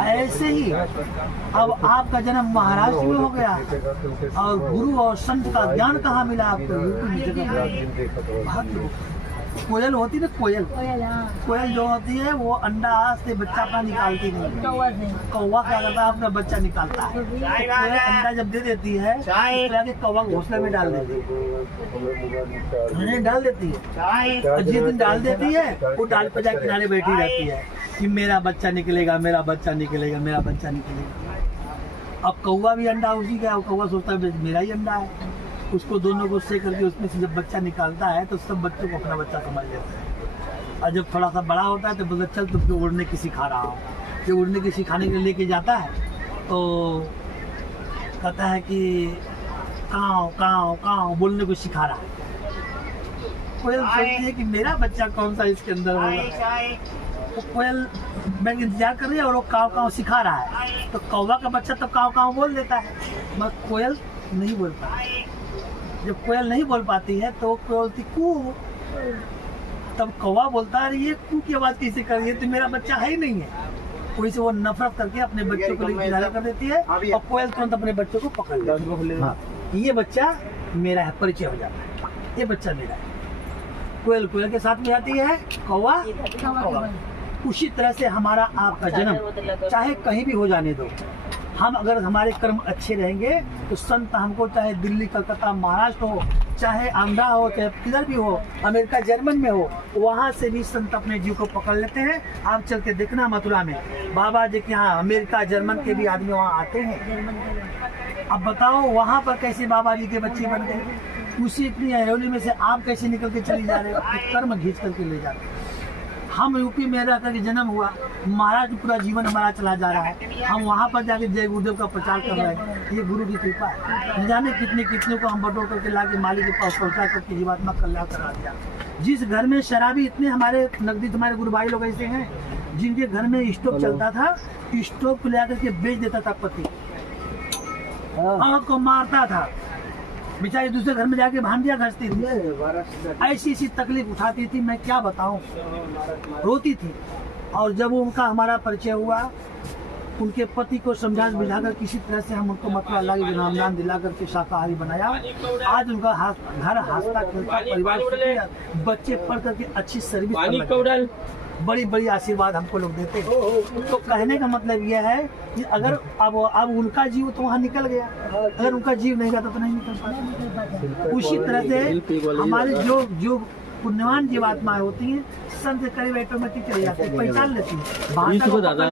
ऐसे ही अब आपका जन्म महाराष्ट्र में हो गया और गुरु और संत का ज्ञान कहाँ मिला आपको? कोयल होती ना, कोयल कोयल जो होती है वो अंडा से बच्चा अपना निकालती नहीं। कौवा क्या करता है, अपना बच्चा निकालता है। तो कोयल अंडा जब दे देती है तो कौवा घोंसले में डाल देती है, डाल देती है। जिस दिन डाल देती है वो डाल पर जाकर किनारे बैठी रहती है कि मेरा बच्चा निकलेगा, मेरा बच्चा निकलेगा, मेरा बच्चा निकलेगा। अब कौवा भी अंडा उसी का, कौवा सोचता है मेरा ही अंडा है। उसको दोनों को से करके उसमें से जब बच्चा निकालता है तो सब बच्चों को अपना बच्चा समझ लेता है। और जब थोड़ा सा बड़ा होता है तो बोलता चल तुमको उड़ने की सिखा रहा हूँ। जो उड़ने की सिखाने के लिए लेके जाता है तो कहता है कि काँव काँव काँव बोलने को सिखा रहा है। कोयल सोचती है कि मेरा बच्चा कौन सा इसके अंदर होगा। तो कोयल मैं इंतजार कर रही है और वो काँव काँव सिखा रहा है। तो कौवा का बच्चा तो काँव काँव बोल देता है मगर कोयल नहीं बोलता। जब कोयल नहीं बोल पाती है तो कोयल बोलती कू, तब कौवा बोलता है ये कू की आवाज कैसे कर रही है, तो मेरा बच्चा है ही नहीं है। कोई से वो नफरत करके अपने बच्चों को लेकर किनारा कर देती है और कोयल तुरंत अपने बच्चों को पकड़ लेती है। ये बच्चा मेरा है, परिचय हो जाता है, ये बच्चा मेरा है। कोयल कोयल के साथ में आती है, कौवा कौवा। उसी तरह से हमारा आपका जन्म चाहे कहीं भी हो जाने दो, हम अगर हमारे कर्म अच्छे रहेंगे तो संत हमको चाहे दिल्ली कलकत्ता महाराष्ट्र हो, चाहे आंध्रा हो, चाहे किधर भी हो, अमेरिका जर्मन में हो, वहाँ से भी संत अपने जीव को पकड़ लेते हैं। आप चल के देखना मथुरा में बाबा जी के यहाँ अमेरिका जर्मन के भी आदमी वहाँ आते हैं। अब बताओ वहाँ पर कैसे बाबा जी के बच्चे बन गए। उसी इतनी अयोली में से आप कैसे निकल के चली जा रहे हो, कर्म घींच करके ले जाते हैं। हम यूपी में रह करके जन्म हुआ, महाराज पूरा जीवन हमारा चला जा रहा है, हम वहाँ पर जाके जय गुरुदेव का प्रचार कर रहे हैं। ये गुरु की कृपा है। न जाने कितने कितने को हम बटोर करके ला के मालिक के पास पहुँचा करके जीवात्मा कल्याण करा दिया। जिस घर में शराबी इतने हमारे नकदी हमारे गुरु भाई लोग ऐसे हैं जिनके घर में स्टोव चलता था, स्टोव को ले करके बेच देता था पति, आँख को मारता था, बेचारी दूसरे घर में जाके भांडिया घसती थी, ऐसी ऐसी तकलीफ उठाती थी, मैं क्या बताऊं, रोती थी। और जब उनका हमारा परिचय हुआ, उनके पति को समझा बुझाकर किसी तरह से हम उनको मथुरा अल्लाह के नाम दिला करके शाकाहारी बनाया। आज उनका घर हंसता खेलता, परिवार, बच्चे पढ़ करके अच्छी सर्विस, बड़ी बड़ी आशीर्वाद हमको लोग देते हैं। तो कहने का मतलब यह है कि अगर अब उनका जीव तो वहाँ निकल गया, अगर उनका जीव नहीं रहता तो नहीं निकल पाता। उसी तरह से हमारे जो पुण्यवान जीवात्माएं होती हैं संत करीब ऑटोमेटिक चली जाती है, पहचान लेती है।